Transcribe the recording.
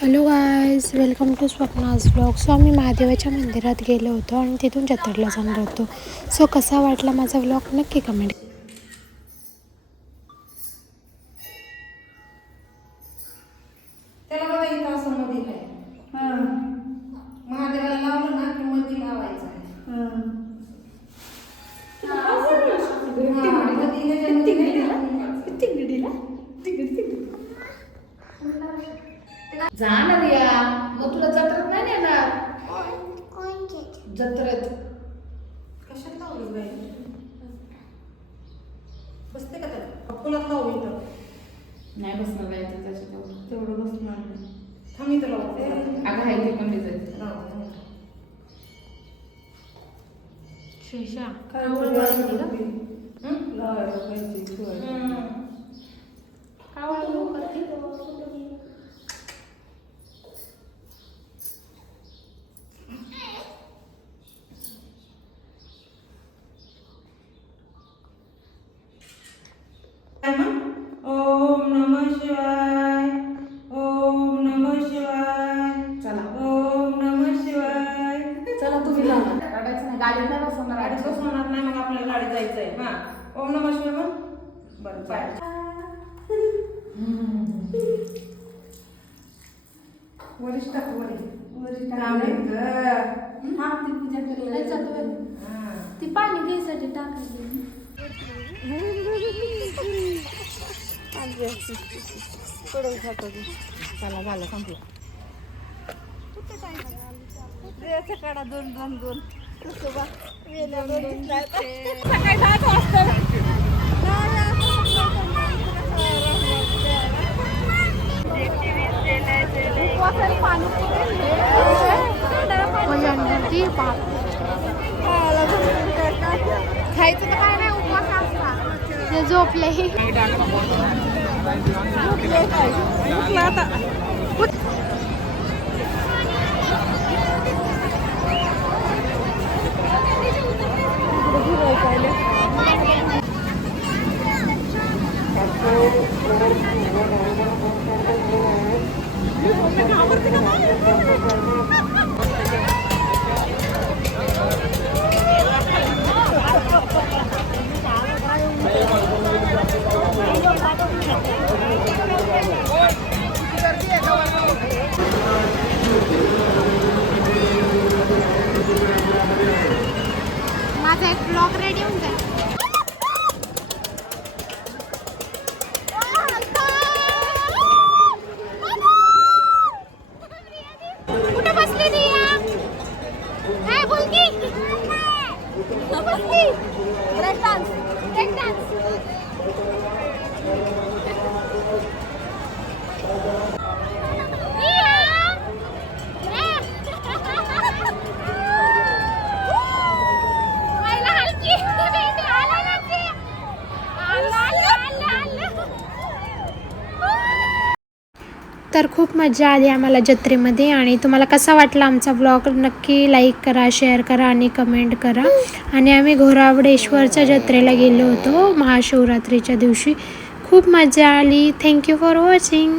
Hello guys, welcome to Swapna's blog. So आम्ही महादेवाच्या मंदिरात गेलो होतो आणि तिथून जत्रेला जाणार होतो. सो कसा वाटला माझा ब्लॉग नक्की कमेंट. त्याला बघा इथं असं मध्ये आहे. महादेवाला लावलं ना की मध्ये लावायचं आहे. जाणार या मग तुला जत्रेत नाही नेणार. जत्रेत कशात लावली बाई? बसते का त्याला फुलात लावू इथं? नाही बसणार बाई तेवढं बसणार नाही. थांब इथं लावते. अगं आहे ते पण दिसायचं. शेषा काय लावायला पाहिजे. ओम नमः शिवाय, ओम नमः शिवाय. चला ओम नमः शिवाय. चला तुम्ही लावा. गाडीच नाही, गाडीत नाही बसवणार. गाडीत बसवणार नाही, मग आपल्याला गाडीत जायचंय. हा ओम नमः शिवाय मग बरं पाय. वरिष्ठ ती पूजा करायला ती पाणी घ्यायसाठी टाकायची. चला झालं संपलं. काढा दोन दोन दोन सकाळी 10 वाजता. खायचं तर काय नाही, उपवास असता. ते झोपले माझा एक ब्लॉग रेडी होऊन जाईल. कुठं बसली रिया? काय बोलकी? बसली. Break dance, break dance. तर खूप मजा आली आम्हाला जत्रेमध्ये. आणि तुम्हाला कसा वाटला आमचा ब्लॉग नक्की लाईक करा, शेअर करा आणि कमेंट करा. आणि आम्ही घोरावडेश्वरच्या जत्रेला गेलो होतो महाशिवरात्रीच्या दिवशी. खूप मजा आली. Thank you for watching.